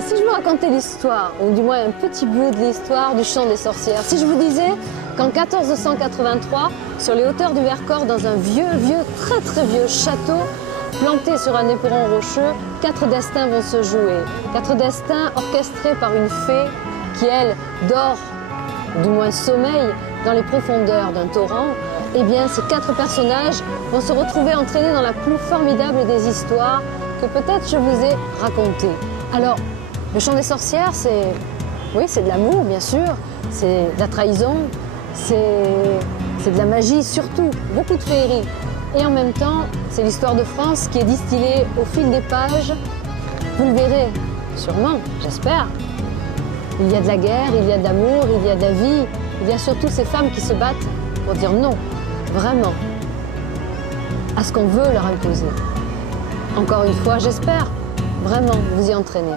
Et si je vous racontais l'histoire, ou du moins un petit bout de l'histoire du chant des sorcières, si je vous disais qu'en 1483, sur les hauteurs du Vercors, dans un très vieux château, planté sur un éperon rocheux, 4 destins vont se jouer. 4 destins orchestrés par une fée qui, elle, dort, ou du moins sommeille, dans les profondeurs d'un torrent. Eh bien, ces 4 personnages vont se retrouver entraînés dans la plus formidable des histoires que peut-être je vous ai racontées. Alors, le chant des sorcières, c'est de l'amour, bien sûr, c'est de la trahison, c'est de la magie surtout, beaucoup de féerie. Et en même temps, c'est l'histoire de France qui est distillée au fil des pages. Vous le verrez, sûrement, j'espère. Il y a de la guerre, il y a de l'amour, il y a de la vie, il y a surtout ces femmes qui se battent pour dire non, vraiment, à ce qu'on veut leur imposer. Encore une fois, j'espère vraiment vous y entraîner.